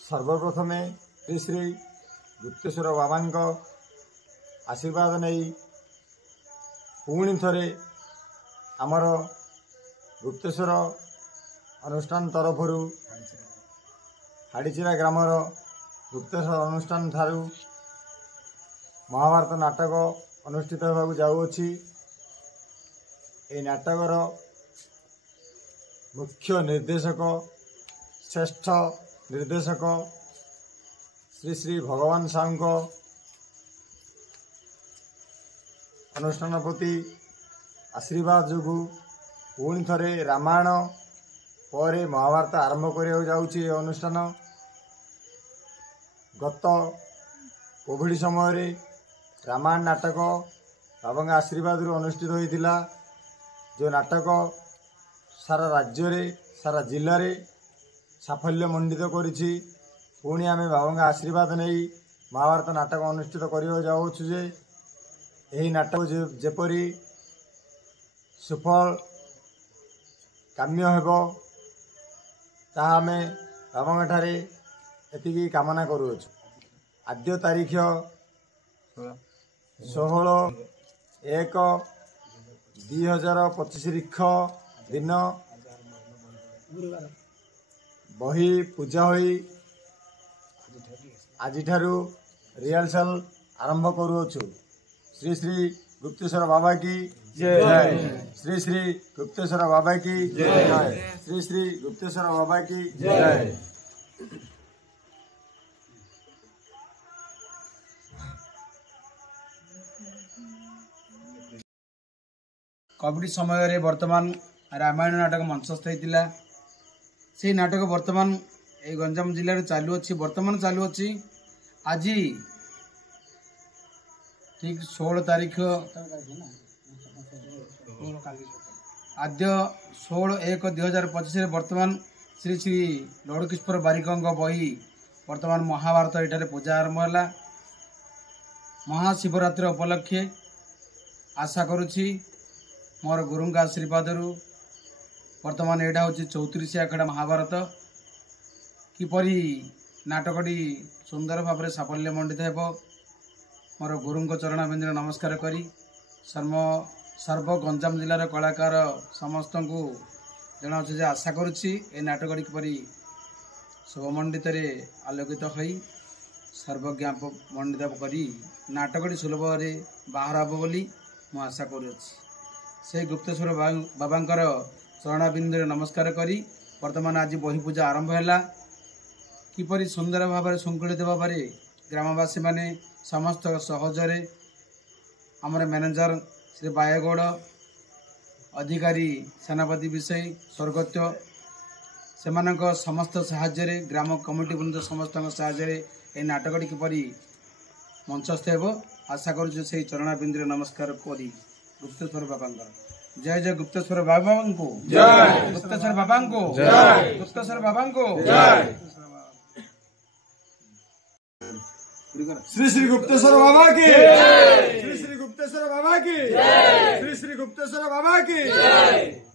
सर्वप्रथमे श्री श्री गुप्तेश्वर बाबा आशीर्वाद नहीं पुणी थे आमर गुप्तेश्वर अनुष्ठान तरफ हाड़ीचिरा ग्रामर गुप्तेश्वर अनुष्ठान ठारू महाभारत नाटक अनुष्ठित होगा जाऊँगी। ये नाटकर मुख्य निर्देशक श्रेष्ठ निर्देशक श्री श्री भगवान साहू अनुष्ठान प्रति आशीर्वाद जो पुणी थे रामायण पर महाभारत आरंभ करने जाऊँगी। अनुष्ठान गत कोविड समय रामायण नाटक बाबा आशीर्वाद अनुष्ठित होता जो नाटक सारा राज्य रे सारा जिले रे साफल्य मंडित करिछि। पुणी आम बाबा आशीर्वाद नहीं महाभारत नाटक अनुष्ठित करने जाऊँ जे यही नाटक जेपरी सुफल काम्य हेबो ताहा आमे बाबा ठारे एतिकी कामना करूछु। आद्य तारीख 16/1/2025 दिन बही पूजा होई आज रिहर्सल आरंभ करूछु। श्री श्री गुप्तेश्वर बाबा की जय। श्री श्री गुप्तेश्वर बाबा की जय। श्री श्री गुप्तेश्वर बाबा की जय। कोविड समय वर्तमान रामायण नाटक मंचस्थ होता से नाटक वर्तमान ए गंजाम जिले चालू अच्छी वर्तमान चालू अच्छी। आज ठीक 16 तारीख आद्य 16/1/2025 वर्तमान श्री श्री लड़किश्वर बारिकों बही वर्तमान महाभारत ये पूजा आरंभ है। महाशिवरात्रि उपलक्षे आशा करुछि मोर गुरुंग आशीर्वाद वर्तमान यहाँ हूँ 34 आखड़ा महाभारत किपरि नाटकटी सुंदर भाव में साफल्य मंडित हो मोर गुरुंग चरणाबिंदु नमस्कार करी सर्व गंजाम जिलार कलाकार समस्त को जनाऊँ जे आशा करुच्ची ए नाटकटी किपरि शुभमंडित आलोकित हो सर्वज्ञा मंडित करी नाटकटी सुलभ बाहर हम बोली मु आशा करुच्ची। से गुप्तेश्वर बाबांकर चरणाबिंदु नमस्कार करी वर्तमान आज बही पूजा आरंभ है। किपरि सुंदर भाव में शृंखलित भाव में ग्रामवासी माने समस्त सहजरे आमर मैनेजर श्री बायगौड़ अधिकारी सेनापति विषय स्वर्गत्य से समस्त साहाय्य ग्राम कमिटी बृंद समस्त साहाय्य ये नाटकटी किपरि मंचस्थ हो आशा करुँ से चरणाबिंदु नमस्कार करी गुप्तेश्वर बाबा जय जय गुप्तेश्वर बाबा को जय। गुप्तेश्वर बाबा को जय। गुप्तेश्वर बाबा को जय। श्री श्री गुप्तेश्वर बाबा की जय। श्री श्री गुप्तेश्वर बाबा की जय। श्री श्री गुप्तेश्वर बाबा की जय।